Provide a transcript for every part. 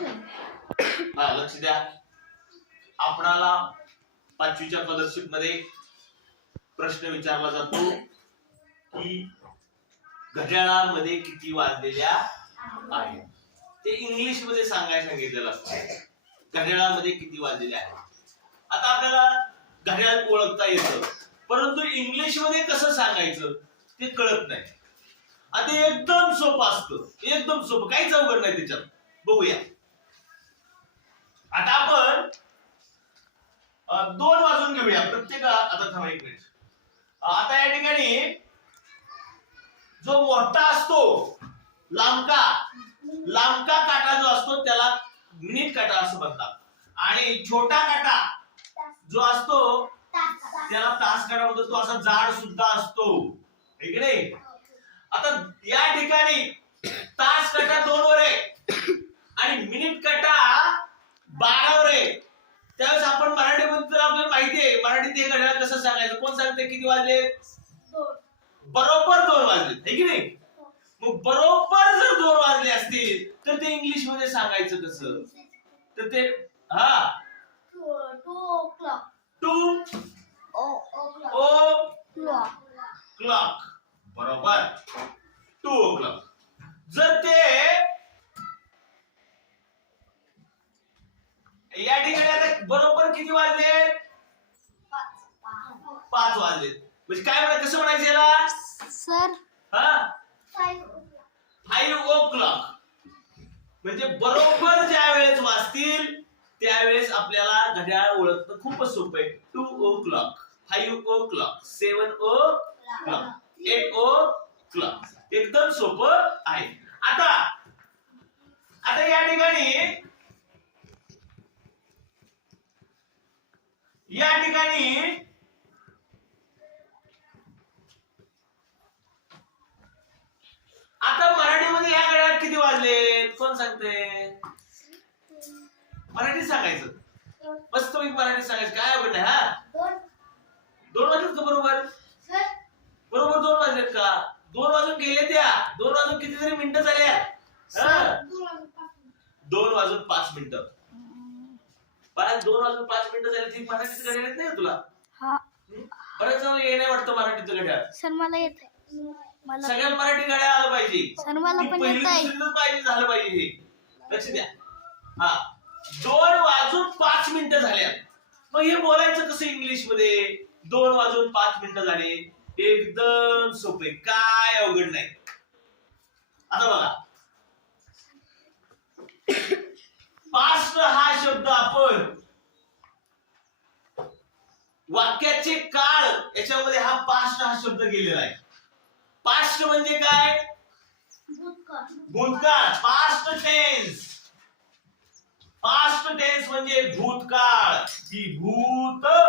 हा लक्ष द्या. आपणाला 5वीच्या स्कॉलरशिप मध्ये प्रश्न विचारला जातो की घड्याळामध्ये किती वाजलेल्या आहेत ते इंग्लिश मध्ये सांगायला सांगितलेलं असतं. घड्याळामध्ये किती वाजलेले आहेत. आता आपल्याला घड्याळ ओळखता येतं परंतु इंग्लिश मध्ये कसं सांगायचं ते कळत नाही. आता एकदम सोपं असतं, एकदम सोपं, काहीच अवघड नाही त्याच्यात. बघूया. आता आपण 2 वाजून घेऊया प्रत्येक. आता थांबा 1 मिनिट. आता या ठिकाणी जो मोठा असतो लांबका काटा जो असतो त्याला मिनिट काटा असं म्हणतात आणि छोटा काटा जो असतो त्याला तास काटा म्हणतात. तो असा जाड सुद्धा असतो, है की नाही. आता या ठिकाणी तास काटा 2 वर आहे आणि मिनिट काटा 12 वर आहे. त्यावेळेस आपण मराठीमध्ये तर आपल्याला माहिती आहे मराठीत हे घड्याळ कसं सांगायचं. कोण सांगते किती वाजले? बरोबर 2 वाजले, है की नाही. मग बरोबर जर 2 वाजले असतील तर ते इंग्लिश मध्ये सांगायचं कसं? तर ते 2 o'clock बरोबर 2 o'clock. जर ते या ठिकाणी आता बरोबर किती वाजले? 5 वाजले. म्हणजे काय म्हणायचं, कसं म्हणायचं याला सर? 5 o'clock. म्हणजे बरोबर ज्या वेळेस वाजतील त्यावेळेस आपल्याला घड्याळ ओळखणं खूपच सोपं आहे. 2 o'clock, 5 o'clock, 7 o'clock, 8 o'clock. एकदम सोपं आहे. आता या ठिकाणी आता मराठीमध्ये या घड्याळात किती वाजले कोण सांगते? मराठी सांगायचं, मस्त मराठी सांगायचं, काय अवघड नाही. 2 वाजलेत का बरोबर? बरोबर 2 वाजलेत का? 2 वाजून गेले त्या 2 वाजून कितीतरी मिनिटं झाल्या. 2 वाजून 5 मिनिटं. 2 वाजून 5 मिनिटं झाली. ती मराठीत घड्याळ येत नाही तुला? बरेच जण ये नाही वाटतं मराठीत घड्याळ. सर मला येत सगळ्यात मराठी घड्याळ आलं पाहिजे. सर मला पण येत आहे. पाहिजे झालं पाहिजे. हे लक्ष द्या. 2 वाजून 5 मिनिटं झाल्या. मग हे बोलायचं कसं इंग्लिश मध्ये? 2 वाजून 5 मिनिटं झाले. एकदम सोपे, काय अवघड नाही. आता बघा, पास्ट हा शब्द आपण वाक्याचे काळ याच्यामध्ये हा पास्ट हा शब्द गेलेला आहे. पास्ट म्हणजे काय? भूतकाळ. Past tense. पास्ट टेन्स म्हणजे भूतकाळ. की भूतकाळ.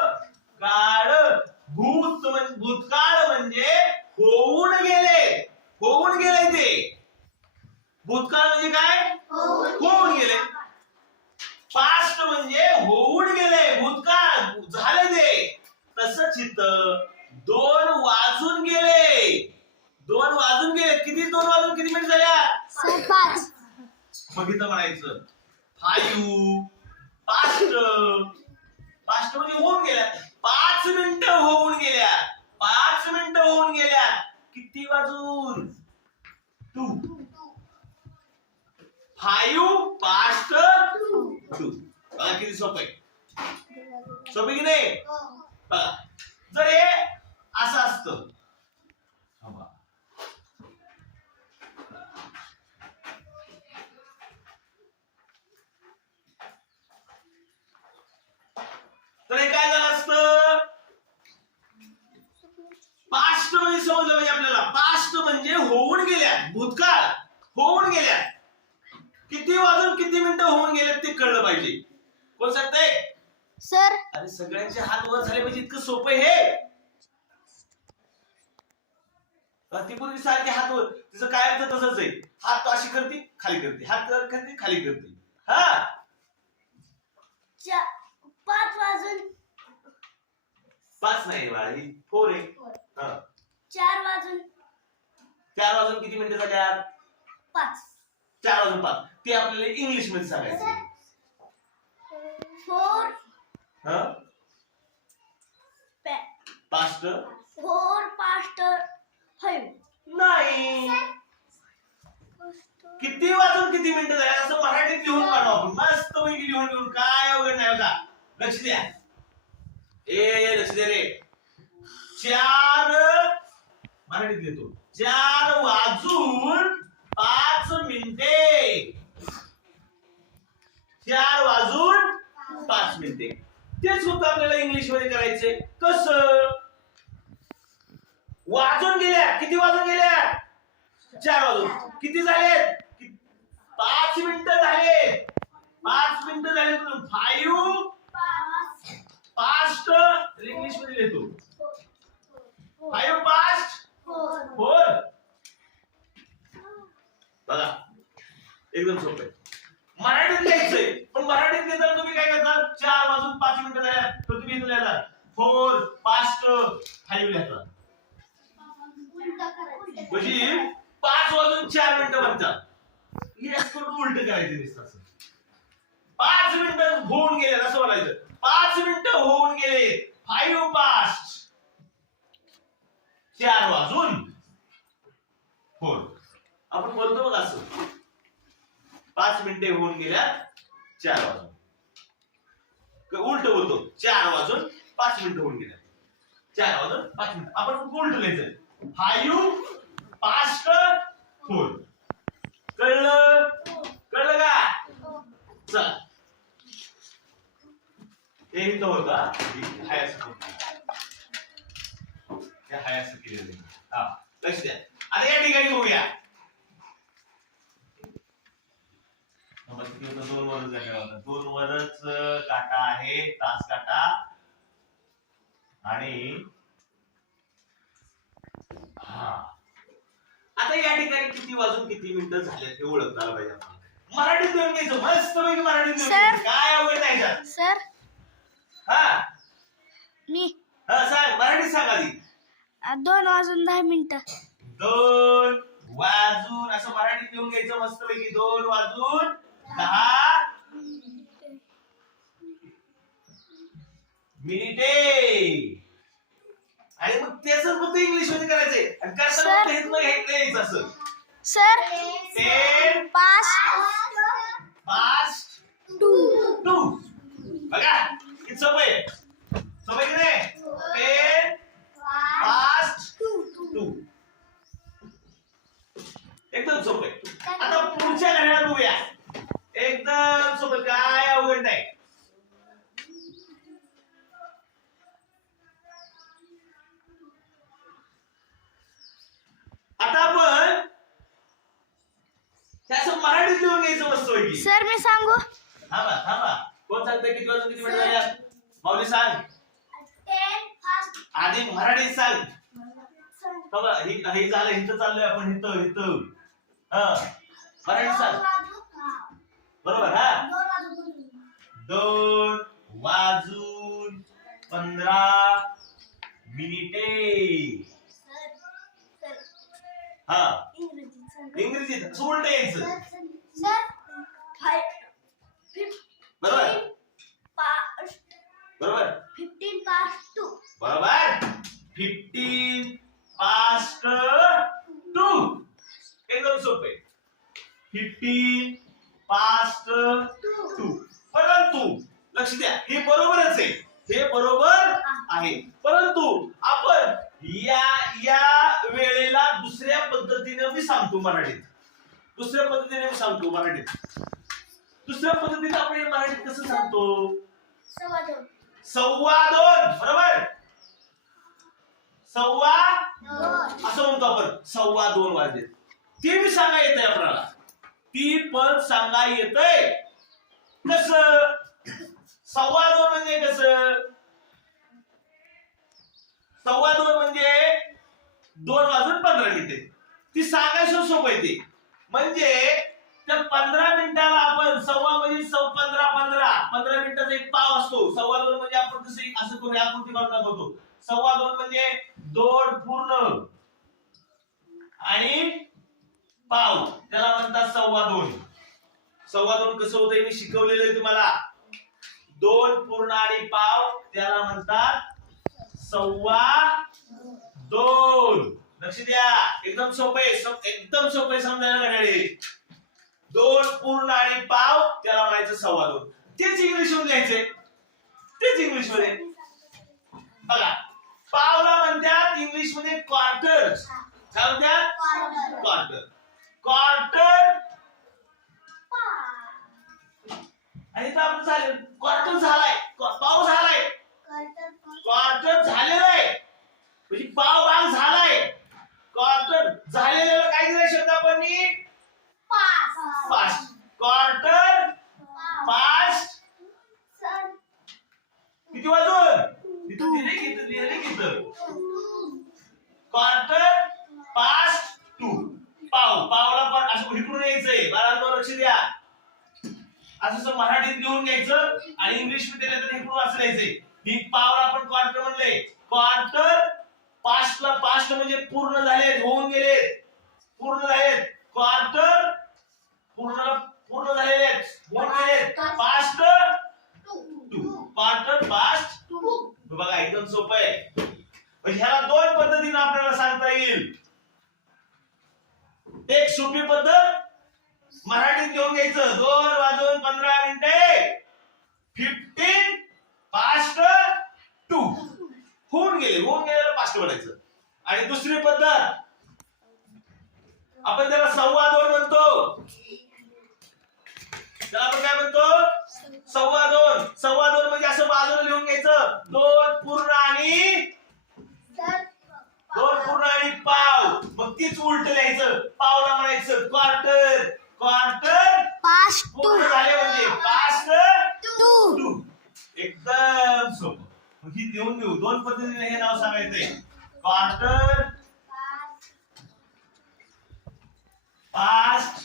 भूतकाळ म्हणजे होऊन गेले. होऊन गेले ते. भूतकाळ म्हणजे काय? होऊन गेले. पास्ट म्हणजे होऊन गेले, भूतकाळ झाले ते. तसंच इथं 2 वाजून गेले. 2 वाजून गेले. किती 2 वाजून किती मिनिट झाल्या? 5. मग इथं म्हणायचं 5 पास्ट. पास्ट म्हणजे होऊन गेल्या. 5 मिनिटं होऊन गेल्या. 5 मिनिटं होऊन गेल्या. किती वाजून? 2. 5 पास्ट 2. बघा किती सोपं आहे. सोपं की नाही? बघा जर हे असं असतं, तर हे काय झालं असतं? पास्ट म्हणजे समजलं पाहिजे आपल्याला. पास्ट म्हणजे होऊन गेल्या, भूतकाळ. होऊन गेल्या. किती वाजून किती मिनिटं होऊन गेल्यात ते कळलं पाहिजे. कोण सांगतंय? सर. अरे सगळ्यांचे हात वर झाले पाहिजे, इतकं सोपं हे. ती पूर्वी सारखे हात वर, तिचं काय अर्थ तसंच आहे. हात अशी करते खाली करते, हात करते खाली करते. 5 वाजून 5 नाही बाळा, ही 4 आहे. 4 वाजून 4 वाजून किती मिनिटं झाल्या? 5. 4 वाजून 5 ते आपल्याला इंग्लिश मध्ये सांगायचं. 4 पास्ट 4 past 5 नाही. किती वाजून किती मिनिटं झाले असं मराठीत लिहून काढू आपण. मस्त पैकी लिहून लिहून काय अवघड नाही होता. लक्ष द्या. लक्ष द्या रे. 4 मराठीत लिहितो 4 वाजून 5 मिनिटे. 4 वाजून 5 मिनिटे. तेच होतं आपल्याला इंग्लिश मध्ये करायचंय. कसं? वाजून गेल्या. किती वाजून गेल्या? 4 वाजून. किती झाले? 5 मिनिटं झाले. 5 मिनिटं झाले. 5 पास्ट इंग्लिश मध्ये लिहितो 5 पास्ट 4. बघा एकदम सोपं आहे. मराठीत लिहायचंय पण मराठीत लिहिताना तुम्ही काय करता? 4 वाजून 5 मिनिटं झाल्या तर तुम्ही इथं लिहिता 4 पास्ट 5 लिहिता. म्हणजे 5 वाजून 4 मिनिटं बनतात. हेच करून उलट करायचं दिसतं. 5 मिनिटं होऊन गेले असं म्हणायचं. 5 मिनिटं होऊन गेले. 5 पास्ट 4 वाजून 4. आपण बोलतो बघ असं 5 मिनिटे होऊन गेल्या 4 वाजून. उलट बोलतो 4 वाजून 5 मिनिटं होऊन गेल्या 4 वाजून 5 मिनिटं. आपण उलट लिहायचं 5 पास्ट 4. कळलं? कळलं का? चल हे इथं होता हाय असं केलेलं. हा लक्ष द्या. आता या ठिकाणी बघूया. 2 वरच काटा होता. 2 वरच काटा आहे तास काटा. आणि आता या ठिकाणी किती वाजून किती मिनिटं झाले हे ओळखता आलं पाहिजे. मराठीत लिहून घ्यायचं. मस्त पैकी मराठीत लिहून घ्यायचं. काय अवघड नाही का? सर मी सांग मराठीत सांग आधी. 2 वाजून 10 मिनिटं. 2 वाजून असं मराठीत लिहून घ्यायचं मस्त पैकी. 2 वाजून 10 मिनिटे. आणि मग त्याच फक्त इंग्लिश मध्ये करायचंय. आणि करताना हेच मग यायचं असं. Sir 10 past 2. बघा किती सोपं आहे. सोपं आहे की नाही? 10 पास्ट 2. एकदम सोपं आहे. आता पुढच्या घड्याळात बघूया. एकदम सोपं. काय अवघड नाही. आता आपण त्याचं मराठीत लिहून घ्यायचं मस्त पैकी. सर मी सांगू? थांबा कोण सांगतंय किती वाजून किती मिनिटं झाल्यात? माऊली सांग. 10 past. आधी मराठीत सांग. बघा हे झालं. इथं चाललोय आपण. इथं मराठीत सांग. बरोबर. 2 वाजून 15 मिनिटे. इंग्रजीत असं उलट यायचं. बरोबर 15 past 2. बरोबर 15 पास्ट 2. एकदम सोपे. 15 पास्ट 2. परंतु लक्ष द्या हे बरोबरच आहे. हे बरोबर आहे. परंतु आपण या वेळेला दुसऱ्या पद्धतीने मी सांगतो मराठीत. दुसऱ्या पद्धतीने आपण मराठीत कसं सांगतो? 2:15. बरोबर 2:15 असं म्हणतो आपण. 2:15 वाजले. ते मी सांगा येतंय आपल्याला. ती पण सांगा येतंय. कसं? 2:15 म्हणजे कसं? 2:15 म्हणजे 2 वाजून 15 मिनिटे. ती सांगायचं सोपं आहे. ते म्हणजे त्या 15 मिनिटाला आपण 2:15 म्हणजे 15 मिनिटाचा एक पाव असतो. 2:15 म्हणजे आपण कसं असं करू आकृती करून दाखवतो. 2:15 म्हणजे 2 पूर्ण आणि पाव त्याला म्हणतात 2.25. 2.25 कसं होतंय मी शिकवलेलं आहे तुम्हाला. 2 पूर्ण आणि पाव त्याला म्हणतात 2.25. लक्ष द्या, एकदम सोपे, एकदम सोपे समजायला घड्याळे. 2 पूर्ण आणि पाव त्याला म्हणायचं 2.25. तेच इंग्लिश मध्ये लिहायचे, तेच इंग्लिश मध्ये. बघा, पावला म्हणतात इंग्लिश मध्ये क्वार्टर. काय म्हणतात? क्वार्टर. क्वार्टर. आणि इथं आपलं झालं क्वार्टर झालाय, पाव झालाय, क्वार्टर झालेला आहे म्हणजे पाव भाग झालाय. क्वार्टर झालेल्याला काय दिलं शब्द आपण? पास्ट. Quarter past. किती वाजून? इथं लिहिले की क्वार्टर पास्ट 2. पावला पण असं इकडून यायचंय. बाळांनो लक्ष द्या, असं मराठीत लिहून घ्यायचं आणि इंग्लिश मध्ये तर इकडून वाचायचंय. ही पावला आपण क्वार्टर म्हणले. क्वार्टर पास्टला, पास्ट म्हणजे पूर्ण झालेत, होऊन गेलेत, पूर्ण झालेत. क्वार्टर पूर्ण झालेले आहेत, होऊन गेलेत. पास्ट 2. Quarter past 2. बघा एकदम सोपं आहे. ह्याला 2 पद्धतीने आपल्याला सांगता येईल. एक सोपी पद्धत मराठीत घेऊन घ्यायचं. 2:15 15 पास्ट 2. होऊन गेलेलं पास्ट म्हणायचं. आणि दुसरी पद्धत आपण त्याला 2.25 म्हणतो. त्याला आपण काय म्हणतो? 2.25. 2.25 म्हणजे असं बाजूला लिहून घ्यायचं. 2 पूर्ण आणि पाव. मग तीच उलट लिहायचं. पावला म्हणायचं क्वार्टर. क्वार्टर पास्ट पूर्ण झाले म्हणजे पास्ट 2. एकदम सोपं. मग ही लिहून घेऊ. 2 पद्धतीने हे नाव सांगायचंय. Quarter past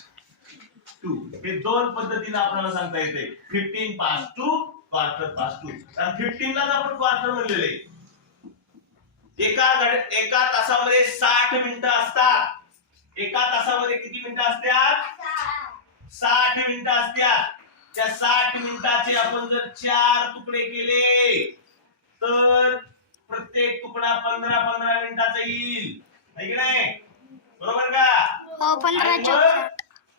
2. हे 2 पद्धतीने आपल्याला सांगता येते. 15 पास्ट 2, क्वार्टर पास्ट 2. कारण 15 लाच आपण क्वार्टर म्हणलेले. एका तासामध्ये 60 मिनिटं असतात. एका तासामध्ये किती मिनिटं असतात? 60 मिनिटं असतात. त्या 60 मिनिटाचे आपण जर 4 तुकडे केले तर प्रत्येक तुकडा 15-15 मिनिटाचा येईल, है की नाही? बरोबर का? हो, 15.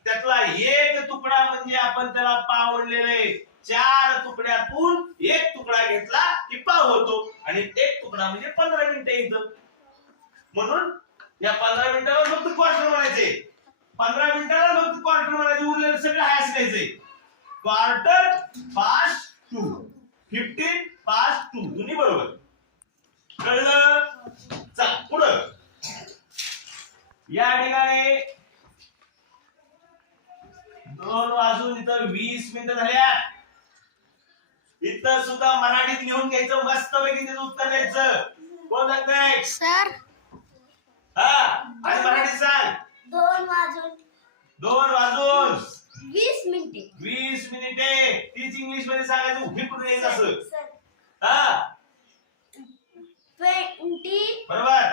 त्यातला एक तुकडा म्हणजे आपण त्याला पाव म्हणलेले. 4 तुकड्यातून एक तुकडा घेतला की पाव होतो आणि एक तुकडा म्हणजे 15 मिनिटं येतं. म्हणून या 15 मिनिटाला फक्त क्वार्टर म्हणायचे. 15 मिनिटाला फक्त क्वार्टर म्हणायचे. उरलेलं सगळं हायच द्यायचे. Quarter past 2, 15 past 2. दोन्ही बरोबर. कळलं? चल पुढं. या ठिकाणी 2 वाजून इथं 20 मिनिटं झाल्या. इथं सुद्धा मराठीत लिहून घ्यायचं. मस्त पैकी त्याचं उत्तर द्यायचं. कोण सांगतंय? सर, हा, आणि मराठीत सांग. 2 वाजून 20 मिनिटे. तीच इंग्लिश मध्ये सांगायचं. उभी कुठे यायचं असं. हा, 20 बरोबर.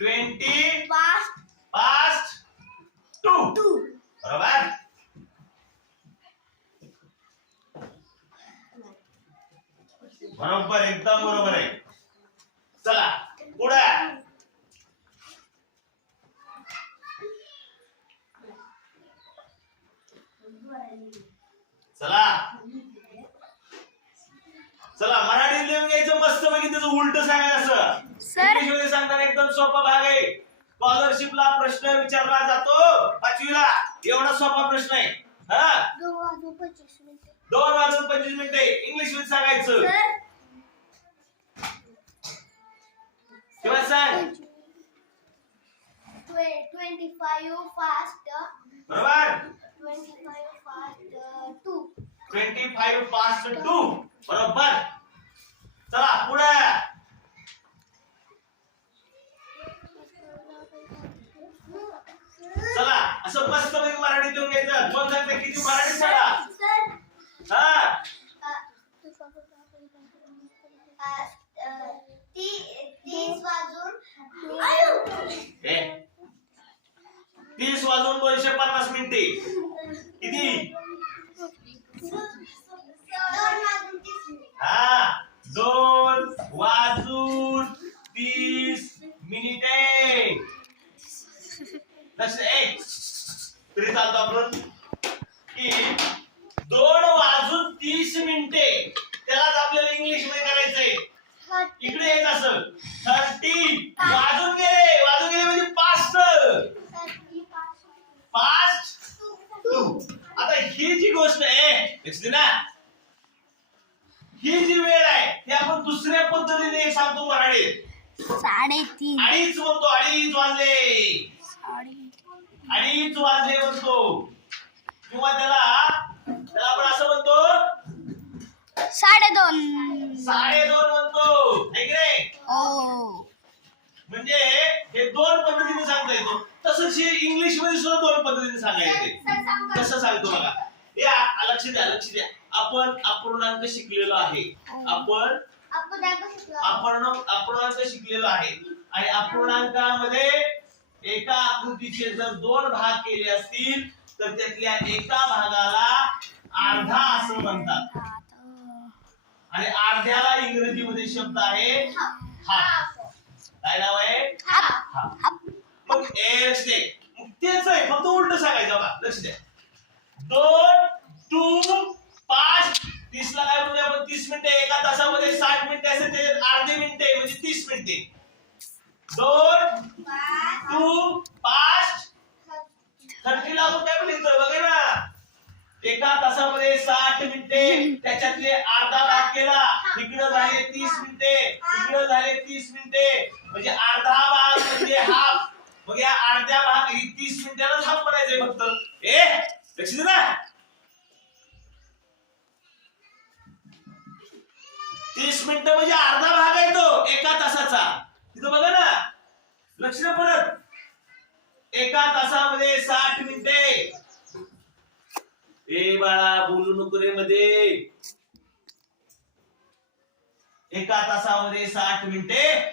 20 पास्ट 2. बरोबर. बरोबर, एकदम बरोबर आहे. चला पुढे. चला मराठीत लिहून घ्यायचं. मस्त पैकी त्याचं उलट सांगायचं. इंग्लिश मध्ये सांगताना एकदम सोपा भाग आहे. स्कॉलरशिपला प्रश्न विचारला जातो 5वीला. एवढा सोपा प्रश्न आहे. हा, 2 वाजून 25 मिनिटे. 2 वाजून 25 मिनिटे इंग्लिश मध्ये सांगायचं. किंवा सांग 25 फास्ट. बरोबर. 25 फास्ट 2. 25 पास्ट 2. बरोबर. चला पुढे. चला असं मस्त पैकी मराठीत लिहून घ्यायचं. कोण सांगतं किती मराठी सांगा? हा, 30 वाजून 30 वाजून 250 मिनिटे किती? हा 2:30 लक्ष तरी चालतो आपण की 2:30 त्यालाच आपल्याला इंग्लिश मध्ये करायचंय. इकडे येत असं 30 वाजून गेले म्हणजे पास्ट टू. आता ही जी गोष्ट आहे लक्ष ना, ही जी वेळ आहे ती आपण दुसऱ्या पद्धतीने सांगतो मराठीत. 3:30 अडीच म्हणतो, अडीच वाजले म्हणतो, किंवा त्याला आपण असं म्हणतो 2:30 म्हणतो, है की नाही? म्हणजे हे दोन पद्धतीने सांगता येतो. तसंच हे इंग्लिश मध्ये सुद्धा दोन पद्धतीने सांगायला येते. कसं सांगतो बघा, या लक्ष द्या. आपण अपूर्णांक शिकलेलो आहे. आपण अपूर्णांक शिकलेलो आहे आणि अपूर्णांकामध्ये एका आकृतीचे जर दोन भाग केले असतील तर त्यातल्या एका भागाला अर्धा असं म्हणतात आणि अर्ध्याला इंग्रजीमध्ये शब्द आहे हाफ. काय नाव आहे? हाफ. मग तेच आहे, फक्त उलट सांगायचं बघा. लक्ष द्या. 2 2 5 30 ला काय म्हणतो आपण? 30 मिनिटे. एका तासामध्ये 60 मिनिटे असेल त्याच्यात अर्धे मिनिटे म्हणजे 30 मिनिटे. 2 2 5 30 ला आपण काय लिहितो बघा ना, एका तासामध्ये 60 मिनिटे त्याच्यातले अर्धा भाग केला, इकडे झाले 30 मिनिटे, इकडे झाले 30 मिनिटे म्हणजे अर्धा भाग म्हणजे हाफ. मग या अर्ध्या भाग 30 मिनिटालाच हाफ म्हणायचंय फक्त. लक्ष दे ना, 30 मिनिटं म्हणजे अर्धा भाग आहे तो एका तासाचा. तिथं बघा ना, लक्ष द्या परत. एका तासामध्ये 60 मिनिटे. बाळा बोलू नको रे मध्ये. एका तासामध्ये 60 मिनिटे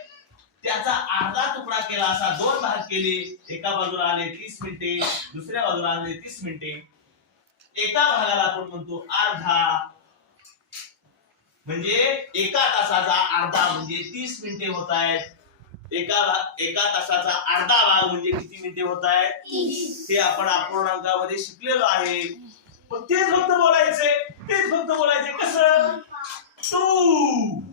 त्याचा अर्धा तुकडा केला, असा दोन भाग केले. एका बाजूला आले 30 मिनिटे, दुसऱ्या बाजूला आले 30 मिनिटे. एका भागाला आपण म्हणतो अर्धा, म्हणजे एका तासाचा अर्धा म्हणजे 30 मिनिटे होत आहेत. एका तासाचा अर्धा भाग म्हणजे किती मिनिटे होत आहेत? 30. ते आपण अपूर्णांकामध्ये शिकलेलो आहे. पण तेच फक्त बोलायचे कसं? 2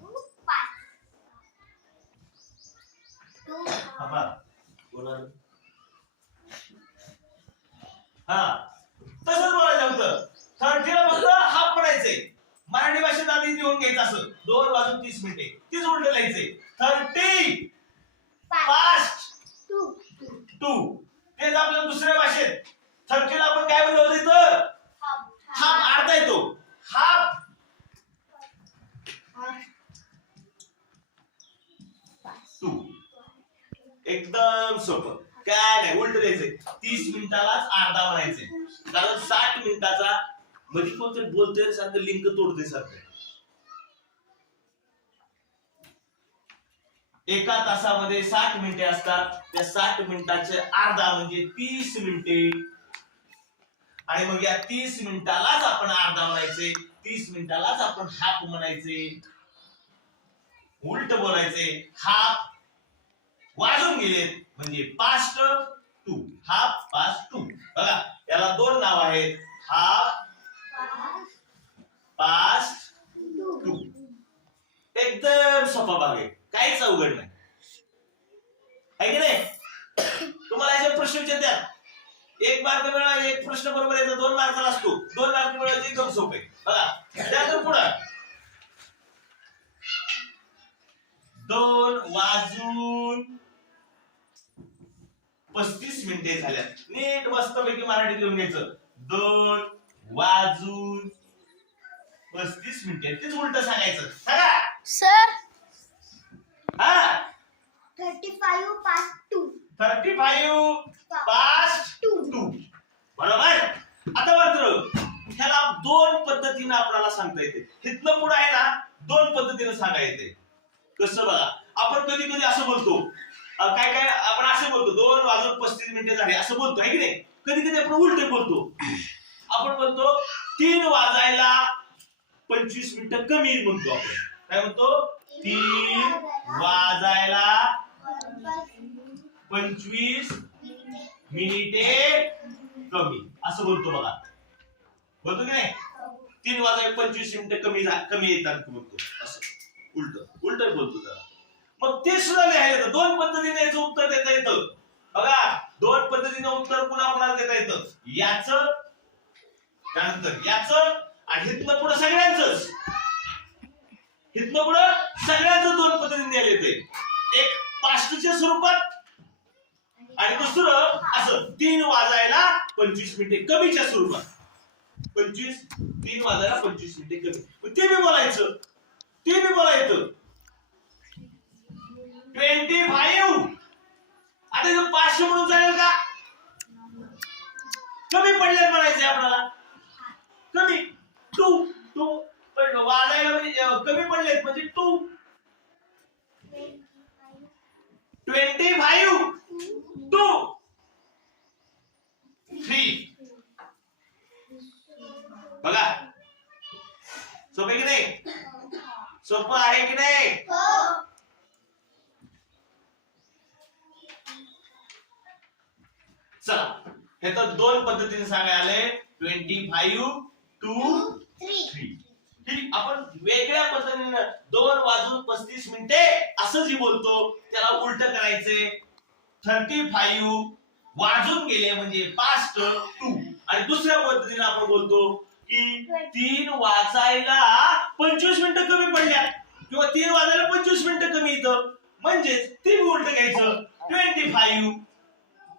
तसंच बोलायचं होतं. 30 ला फक्त हाफ पडायचंय. मराठी भाषेत आधी लिहून घ्यायचं असं 2:30 मिनिटे. तीच उलट लिहायचंय 30 फास्ट 2. तेच आपल्या दुसऱ्या भाषेत 30 ला आपण काय बोललो होतो इथं? हाफ. अर्धा येतो हाफ. एकदम सोपं, काय नाही उलट द्यायचंय. 30 मिनिटालाच अर्धा म्हणायचंय, कारण 60 मिनिटाचा मध्ये कोणतरी बोलतोय सारखं लिंक तोडतोय सारखं. एका तासामध्ये 60 मिनिटे असतात. त्या 60 मिनिटाचे अर्धा म्हणजे 30 मिनिटे. आणि मग या 30 मिनिटालाच आपण अर्धा म्हणायचे, 30 मिनिटालाच आपण हाफ म्हणायचे. उलट बोलायचे. हाफ वाजून गेलेत म्हणजे past two. Half past two. बघा याला दोन नाव आहेत, हाफ पास्ट टू. एकदम सोपा भाग आहे, काहीच अवघड नाही, आहे की नाही? तुम्हाला याचे प्रश्न विचारतात, 1 मार्क मिळाला, एक प्रश्न बरोबर याचा 2 मार्काला असतो. 2 मार्क मिळवायचे एकदम सोपे. बघा त्यातून पुढे 2 वाजून 35 मिनिटे झाल्या. नीट मस्तपैकी मराठीत लिहून घ्यायचं. 2 वाजून 35 मिनिटे. तेच उलट सांगायचं. सांगा सर. हा 35 past 2. 35 past 2. बरोबर. आता मात्र ह्याला दोन पद्धतीने आपल्याला सांगता येते. इथनं पुढे आहे ना, दोन पद्धतीने सांगा येते. कसं बघा, आपण कधी असं बोलतो, काय आपण असं बोलतो 2 वाजून 35 मिनिटे झाले असं बोलतो, आहे की नाही? कधी कधी आपण उलटे बोलतो. आपण म्हणतो 3 वाजायला 25 मिनिटं कमी म्हणतो. आपण काय म्हणतो? 3 वाजायला 25 मिनिटे कमी असं बोलतो बघा. बोलतो की नाही? 3 वाजायला 25 मिनिटं कमी येतात बोलतो. असं उलट बोलतो जरा. मग ते सुद्धा लिहायला येतं. 2 पद्धतीने याचं उत्तर देता येतं बघा. 2 पद्धतीने उत्तर कुणाला देता येतं. याचं त्यानंतर याचं आणि हितनं पुढे सगळ्यांचंच. हितनं पुढे सगळ्यांचं 2 पद्धतीने द्यायला येते. एक पास्टच्या स्वरूपात आणि दुसरं असं 3 वाजायला 25 मिनिटे कमीच्या स्वरूपात. 3 वाजायला 25 मिनिटे कमी. ते बी बोलायचं. ते बी बोलायचं. 25 आता इथं 500 म्हणून चालेल का? कमी पडल्यात म्हणायचे आपल्याला. कमी 2 पण वाजायला म्हणजे कमी पडलेत म्हणजे 2. 25 2 3 बघा. सोपं आहे की नाही? सोपं आहे की नाही? चला हे तर 2 पद्धतीने सांगायला आले. 25 2 3. ठीक. आपण वेगळ्या पद्धतीने 2 वाजून 35 मिनिटे असं जी बोलतो त्याला उलट करायचे. 35 वाजून गेले म्हणजे पास्ट 2. आणि दुसऱ्या पद्धतीने आपण बोलतो की 3 वाजायला 25 मिनिटं कमी पडल्यात किंवा 3 वाजायला 25 मिनिटं कमी येतं म्हणजेच ते उलट घ्यायचं. 25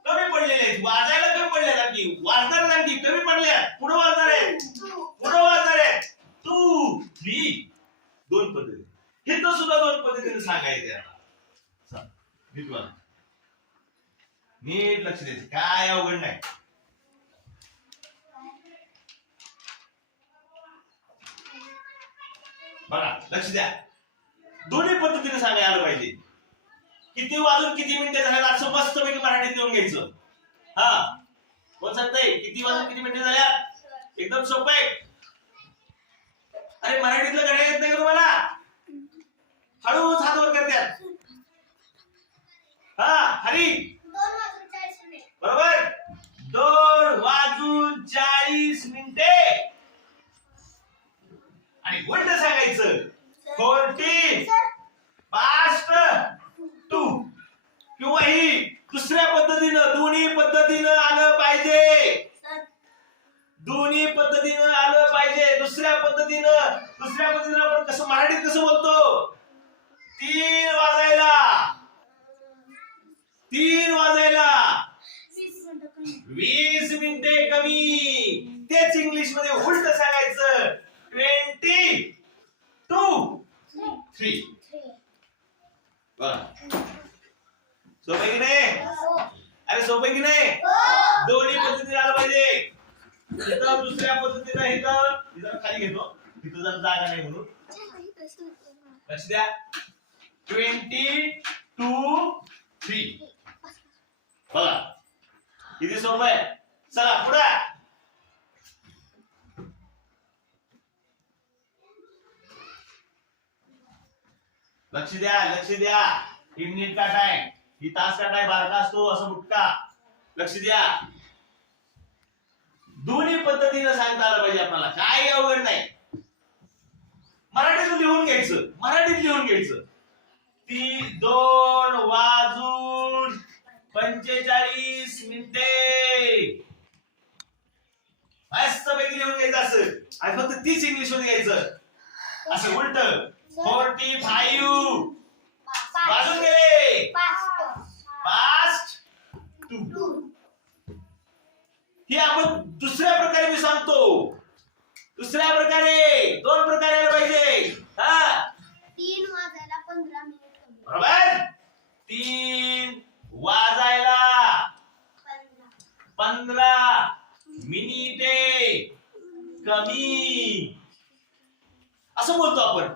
कमी पडलेले आहेत. वाजायला कमी पडल्यात. आणखी वाजणार आणखी कमी पडल्यात. पुढे वाजणार आहेत. पुढे वाजणार आहेत 2 3. 2 पद्धती. हे तर सुद्धा 2 पद्धतीने सांगायचे. आता नीट लक्ष द्यायचं. काय अवघड नाही. बघा लक्ष द्या. दोन्ही पद्धतीने सांगायला आलं पाहिजे. किती वाजून किती मिनिटे झाल्यात असं मस्तपैकी मराठीत लिहून घ्यायचं. हा कोण सांगतंय किती वाजून किती मिनिटे झाल्यात? एकदम सोपं आहे. अरे मराठीतलं गणित येत नाही का तुम्हाला? हळूच हात वर करतात. हा हरी बरोबर. 2 वाजून 40 मिनिटे. आणि उलट सांगायचं 40 past 2. किंवा ही दुसऱ्या पद्धतीनं दोन्ही पद्धतीनं आलं पाहिजे. दोन्ही पद्धतीनं आलं पाहिजे. दुसऱ्या पद्धतीनं आपण कसं मराठीत कसं बोलतो? 3 वाजायला 20 मिनिटे कमी. तेच इंग्लिश मध्ये उलट सांगायचं 22 3. सोपं की नाही? अरे सोपं की नाही? दोन्ही पद्धतीने आलं पाहिजे. इथं दुसऱ्या पद्धतीनं इथं खाली घेतो. इथं जर जागा नाही म्हणून लक्ष द्या. 22 3 बघा किती सोपं आहे. चला पुढे. लक्ष द्या. ही मिनिट काटा आहे. ही तास काटा आहे. बारका असतो असं मुटका. लक्ष द्या. दोन्ही पद्धतीने सांगता आलं पाहिजे आपल्याला. काही अवघड नाही. मराठीत लिहून घ्यायचं. ती 2 वाजून 45 मिनिटे मस्त पैकी लिहून घ्यायचं असं. आणि फक्त तीच इंग्लिश मध्ये घ्यायचं. असं उलट 45 वाजून गेले past 2. ही आपण दुसऱ्या प्रकारे मी सांगतो. दुसऱ्या प्रकारे 2 प्रकारे आलं पाहिजे. हा 3 वाजायला 15 मिनिट कमी. बरोबर. 3 वाजायला 15 मिनिटे कमी असं बोलतो आपण.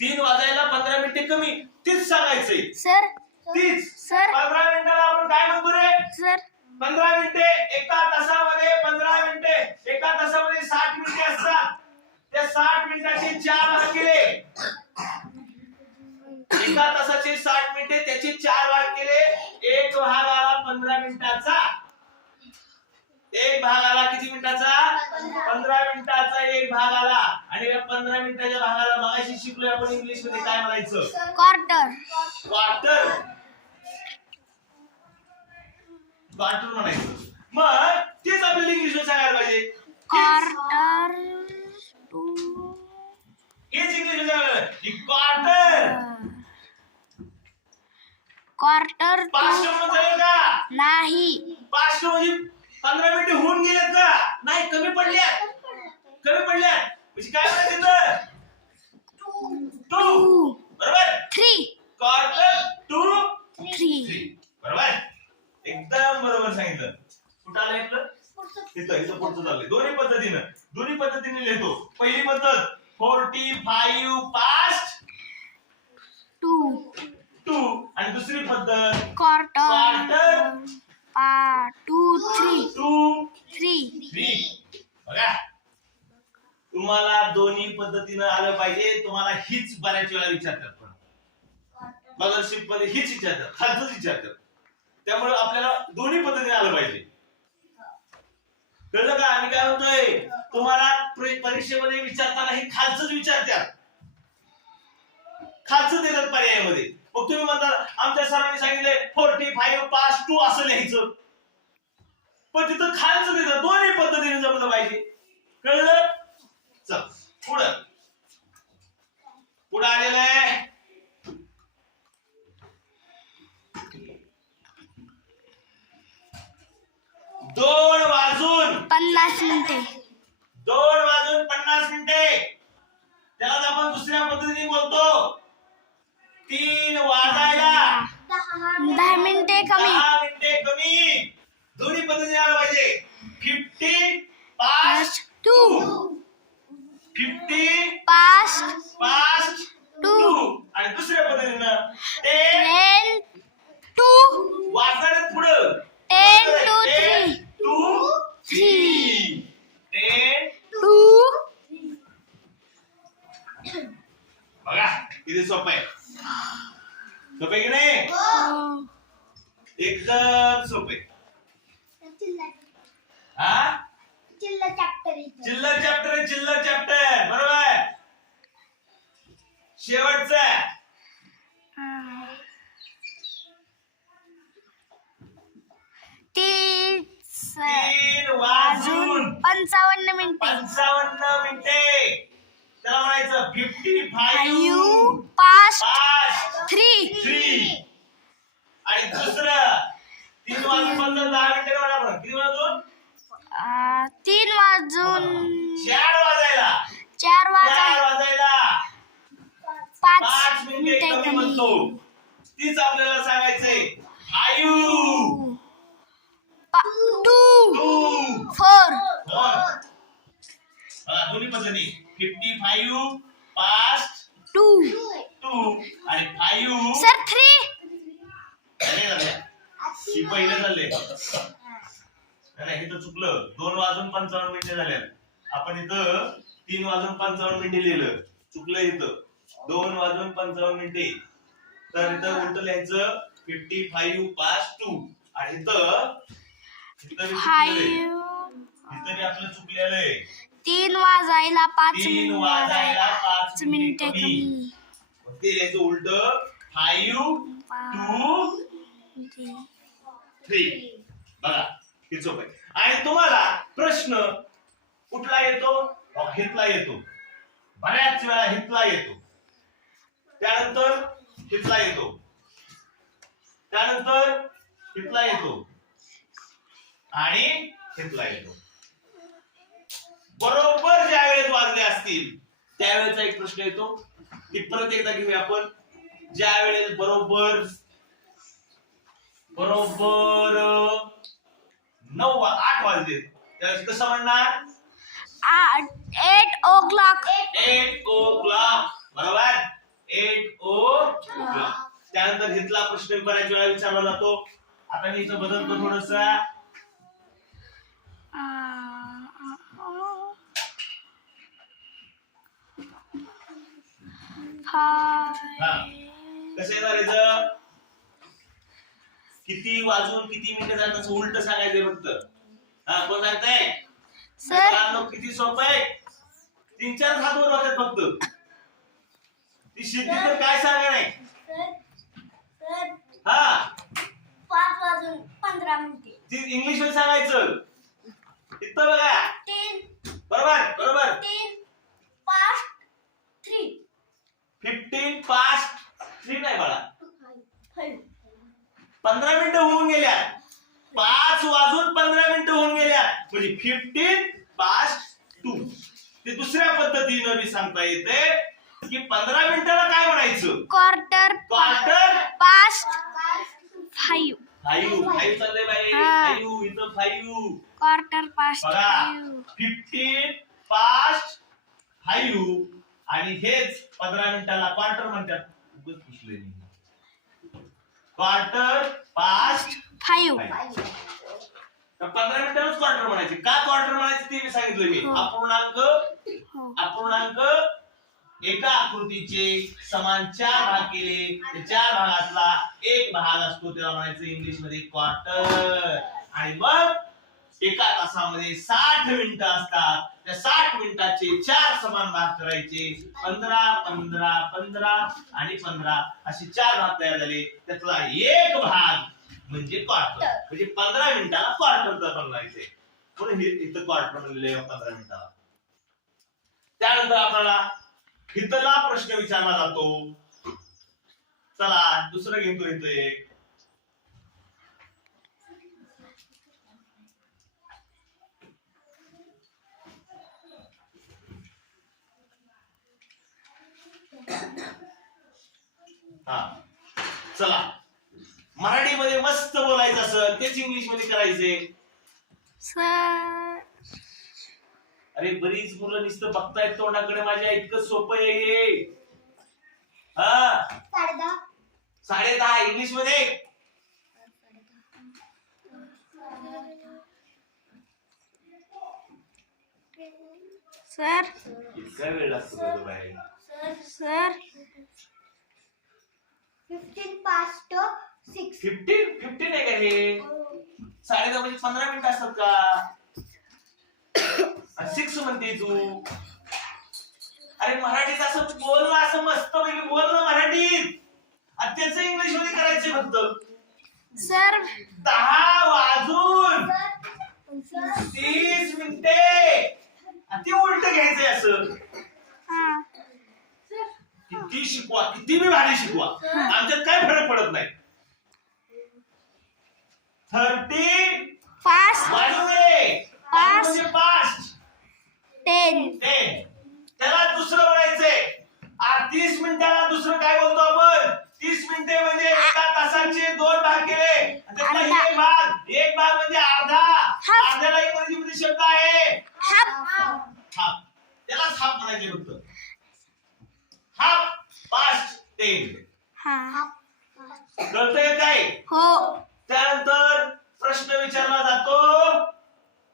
3 वाजायला 15 मिनिटे कमी. तीच सांगायचंय. सर तीच. सर 15 मिनिटाला आपण काय म्हणतो रे? सर 15 मिनिटे एका तासामध्ये 15 मिनिटे एका तासामध्ये 60 मिनिटे असतात. त्या 60 मिनिटाचे 4 भाग केले. एका तासाचे 60 मिनिटे त्याचे 4 भाग केले. एक भाग आला 15 मिनिटाचा. एक भाग आला किती मिनिटाचा? 15 मिनिटाचा एक भाग आला. आणि या 15 मिनिटाच्या भागाला मगाशी शिकलोय आपण इंग्लिश मध्ये काय म्हणायचं? क्वार्टर. क्वार्टर. क्वार्टर म्हणायचं. मग तेच आपल्याला इंग्लिश मध्ये सांगायला पाहिजे. Quarter to. हेच इंग्लिश मध्ये सांगायला. क्वार्टर. क्वार्टर पाच शब्द झाले का? नाही. 5 म्हणजे 15 मिनिटे होऊन गेलेत का? नाही, कमी पडल्यात. कमी पडल्यात म्हणजे काय म्हणायचं? 2 बरोबर. 3. Quarter to 3. बरोबर. एकदम बरोबर सांगितलं. कुठं आलं आपलं? इथं पुढचं चाललंय. दोन्ही पद्धतीने लिहितो. पहिली पद्धत 45 पास्ट 2 आणि दुसरी पद्धत क्वार्टर 2 3. 3. बघा, तुम्हाला दोन्ही पद्धतीनं आलं पाहिजे. तुम्हाला हीच बऱ्याच वेळा विचारतात. पण स्कॉलरशिप मध्ये हीच विचारतात, खालचंच विचारतात. त्यामुळे आपल्याला दोन्ही पद्धतीने आलं पाहिजे. कळलं का? आम्ही काय म्हणतोय, तुम्हाला परीक्षेमध्ये विचारताना हे खालचंच विचारतात, खालचं देतात पर्यायामध्ये. मग तुम्ही म्हणता आमच्या सरांनी सांगितले 45 पास 2 असं लिहायचं, पण तिथं खालचं देतात. दोन्ही पद्धतीने जमलं पाहिजे. कळलं? चल पुढं आलेलं आहे. 2 वाजून 50 मिनिटे. 2 वाजून 50 मिनिटे. त्याला आपण दुसऱ्या पद्धतीने बोलतो 3 वाजायला 10 मिनिटे कमी. 10 मिनिटे कमी. दोन्ही पद्धतीने आलं पाहिजे. 50 पास्ट 2. 50 पास्ट 2 आणि दुसऱ्या पद्धतीनं 10 2. वाजणार पुढं 10 to 3. 2 3 10 2. बघा किती सोपं आहे. सोपं आहे की नाही? एकदम सोपं आहे. हा, चिल्लर चॅप्टर बरोबर. शेवटचा 3 वाजून 55 मिनिटे. 55 मिनिटे. त्याला म्हणायचं 55 पास्ट 3. आणि दुसरं 3 वाजून 10 मिनिटे म्हणा. आपण किती वाजून? 3 वाजून 4 वाजायला 4 वाजायला 5 मिनिटे मिनिटे कमी कमी. म्हणतो. तीच आपल्याला सांगायचंय 5 2 4. दोन्ही पद्धती 55 पास्ट 2 आणि 5 सर 3. ही पहिले झाले. नाही, इथं चुकलं. 2 वाजून 55 मिनिटे झाल्यात. आपण इथं 3 वाजून 55 मिनिटे लिहिलं, चुकलं. इथं 2 वाजून 55 मिनिटे. तर इथं उलट लिहायचं 55 पास्ट 2 आणि इथं आपलं चुकलेलं आहे. 3 वाजायला 5 3 वाजायला 5 मिनिटे कमी. ते लिहायचं उलट 5 2 3. बघा हे सोपं आहे. आणि तुम्हाला प्रश्न कुठला येतो? हितला येतो. बऱ्याच वेळा हितला येतो, त्यानंतर हितला येतो, त्यानंतर हितला येतो आणि हितला येतो. बरोबर ज्या वेळेस वाजले असतील त्यावेळेचा एक प्रश्न येतो. ती परत एकदा घेऊया आपण. ज्या वेळेस बरोबर 8 वाजले त्यावेळेस कसं म्हणणार? 8 o'clock. 8 o'clock. बरोबर. 8 o'clock. त्यानंतर हितला प्रश्न बऱ्याच वेळा विचारला जातो. आता मी इथं बदलतो थोडंसं. हा कसं येणार याचं किती वाजून किती मिनिटं झालं तसं उलट सांगायचं फक्त. हा कोण सांगताय सर किती सोपं आहे 3-4 हात वर होतात फक्त. ती शिद्धी तर काय सांगा नाही. हा 5 वाजून 15 मिनिटे. ती इंग्लिश मध्ये सांगायचं. इथं बघा 3 बरोबर बरोबर 3 5 3 15 past 3 नाही बाळा 5 15 मिनिटं होऊन गेल्या. 5 वाजून 15 मिनिटं होऊन गेल्या म्हणजे 15 past 2. ते दुसऱ्या पद्धतीने मी सांगता येते की 15 मिनिटाला काय म्हणायचं क्वार्टर क्वार्टर पास्ट 5 5 चाललंय बाई हा. 5 इथं 5 क्वार्टर पास्ट बघा 5 15 past 5 आणि हेच 15 मिनिटाला क्वार्टर म्हणतात. उगाच पुसलंय मी. क्वार्टर पास्ट 5 तर 15 मिनिटालाच क्वार्टर म्हणायचे. का क्वार्टर म्हणायचे ते मी सांगितलं मी. हो. अपूर्णांक एका आकृतीचे समान 4 भाग केले तर 4 भागातला एक भाग असतो त्याला म्हणायचं इंग्लिश मध्ये क्वार्टर. आणि मग एका तासामध्ये 60 मिनिटं असतात. त्या 60 मिनिटाचे 4 समान भाग करायचे. 15 15 15 आणि 15 असे 4 भाग तयार झाले. त्यातला एक भाग म्हणजे क्वार्टर. म्हणजे 15 मिनिटाला क्वार्टरचा बनवायचे म्हणून हे इथं क्वार्टर म्हणलेले 15 मिनिटाला. त्यानंतर आपल्याला इथला प्रश्न विचारला जातो. चला दुसरं घेतो इथं एक. हा चला मराठीमध्ये मस्त बोलायचं असं तेच इंग्लिश मध्ये करायचे. सर अरे बरीच मुलं नुसतं बघतायत तोंडाकडे माझ्या. इतकं सोपं आहे हे. हा 10:30 इंग्लिश मध्ये सर इतका वेळ लागतो का बाहेर. सर 15 past 6 15 आहे का हे 10:30 म्हणजे 15 मिनिटं असतात का. 6 म्हणते तू. अरे मराठीत असं बोल ना असं मस्त पैकी बोल ना मराठीत. आणि त्याचं इंग्लिश मध्ये करायचे फक्त. सर 10 वाजून 30 मिनिटे आणि ते उलट घ्यायचंय असं. हा किती शिकवा किती बी भारी शिकवा आमच्यात काय फरक पडत नाही. 30 पास्ट वाजून पाच. म्हणजे पास्ट 10 त्याला दुसरं म्हणायचंय. 30 मिनिटाला दुसरं काय बोलतो आपण. 30 मिनिटे म्हणजे एका तासाचे 2 भाग केले. त्यातला अर्धा. एक भाग म्हणजे अर्धा. हाफ. अर्ध्याला इंग्रजीमध्ये शब्द आहे हाफ हाफ. त्यालाच हाफ म्हणायचे फक्त. हाफ पास्ट 10 हा कळतंय काय. हो त्यानंतर प्रश्न विचारला जातो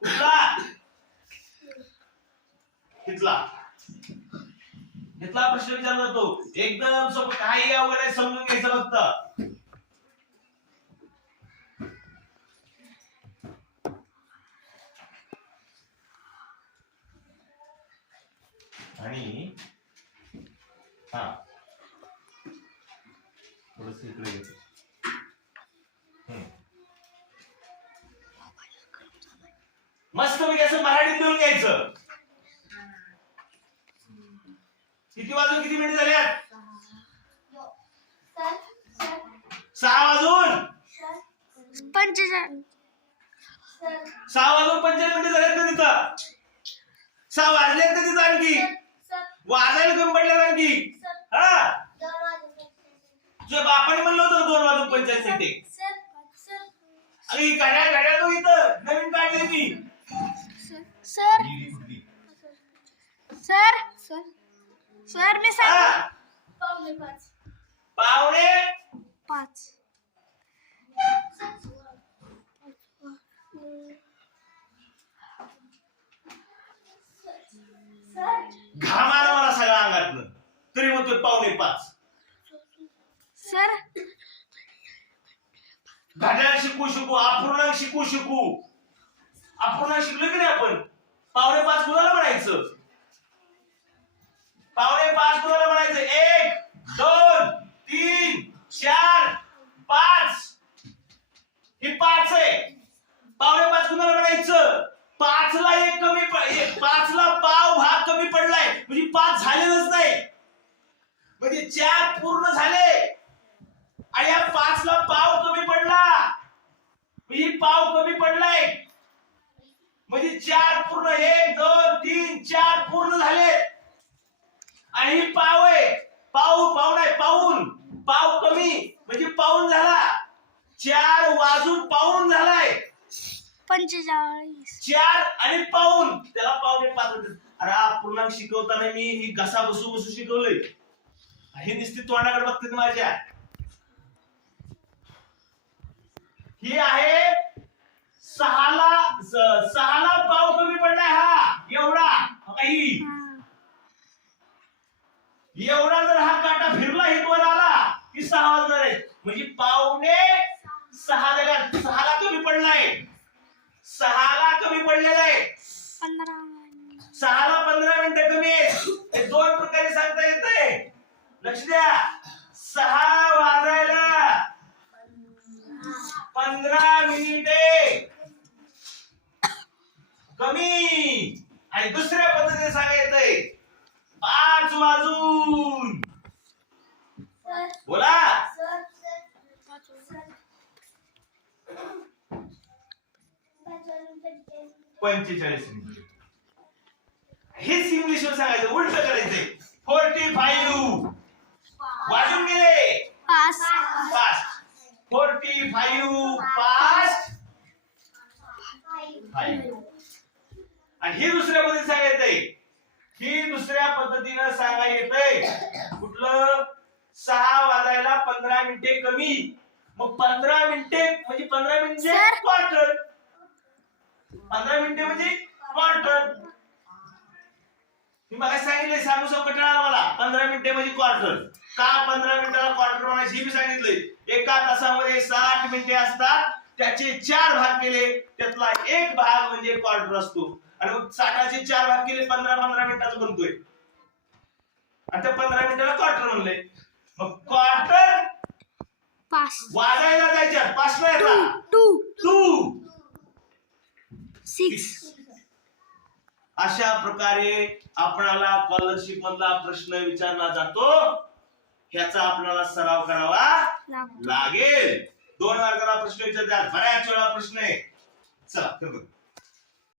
कुठला तिथला प्रश्न विचारला जातो. एकदम सोपं काही अवघड आहे समजून घ्यायचं फक्त. आणि हा थोडस इकडे घेतो. मस्त पैकी असं मराठीत लिहून घ्यायचं. किती वाजून किती मिनिटे झाल्यात. 6 वाजून 45 6 वाजून 45 मिनिटे झाल्यात का तिथं. 6 वाजल्यात का तिथं आणखी वाजायला कमी पडल्यात आणखी. हा तुझ्या बापाने म्हणलं होतं 2 वाजून 45 मिनिटे. अरे ही घड्याळ तो इथं नवीन काढले मी. सर सर सर मी सांग हा. पावणे 5 घामाला मला सगळ्या अंगातनं. तरी म्हणतोय 4:45. सर घड्याळ शिकू अपूर्णांक शिकू अपूर्णांक शिकलो की नाही आपण. 4:45 कुणाला म्हणायचं? 4:45 कुणाला म्हणायचं? 1 2 3 4 5. ही 5 आहे. 4:45 कुणाला म्हणायचं? 5 ला 1 कमी 5 ला पाव भाग कमी पडलाय म्हणजे 5 झालेलंच नाही, म्हणजे 4 पूर्ण झाले आणि या 5 ला पाव कमी पडला म्हणजे पाव कमी पडलाय म्हणजे 4 पूर्ण 1 2 3 4 पूर्ण झाले. आणि ही पाव आहे. पाव नाही पाऊन. पाव कमी म्हणजे पाऊन झाला. 4 वाजून पाऊन झालाय. 45. 4 आणि पाऊन त्याला 4:45 म्हणतात. अरे अपूर्णांक शिकवताना मी ही घसा बसू शिकवलंय. ही नुसती तोंडाकडे बघते माझ्या. ही आहे 6ला पाव कमी पडलाय. हा एवढा ही एवढा जर हा काटा फिरला हितवर आला की 6 वाजणार आहे म्हणजे 5:45 झाल्या. 6ला कमी पडलाय. 6ला कमी पडलेला आहे. 6ला 15 मिनिटं कमी आहे. हे 2 प्रकारे सांगता येतंय. लक्ष द्या. 6 वाजायला 15 मिनिटे कमी. आणि दुसऱ्या पद्धतीने सांगायचंय 5 वाजून. बोला. 45 मिनिट. हेच इंग्लिश वर सांगायचं. उलट करायचंय. 45 वाजून गेले. 5. 45 past 5. आणि ही दुसऱ्या पद्धतीने सांगायचंय. ही दुसऱ्या पद्धतीनं सांगा येतंय. कुठलं? 6 वाजायला 15 मिनिटे कमी. मग 15 मिनिटे म्हणजे 15 मिनिटे क्वार्टर. 15 मिनिटे म्हणजे क्वार्टर. मी मला सांगितलंय. सांगू कंटाळा आला मला. 15 मिनिटे म्हणजे क्वार्टर. का 15 मिनिटाला क्वार्टर म्हणायचं हे मी सांगितलंय. एका तासामध्ये 60 मिनिटे असतात. त्याचे 4 भाग केले त्यातला 1 भाग म्हणजे क्वार्टर असतो. आणि मग 60चे 4 भाग केले 15 मिनिटाचा बनतोय. आणि त्या 15 मिनिटाला क्वार्टर म्हणले. मग क्वार्टर 5. वाजायला जायच्या 5 ला येतात 2 6. अशा प्रकारे आपल्याला स्कॉलरशिप मधला प्रश्न विचारला जातो. ह्याचा आपल्याला सराव करावा लागेल. 2 मार्काला प्रश्न विचारतात. बऱ्याच वेळा प्रश्न आहे. चला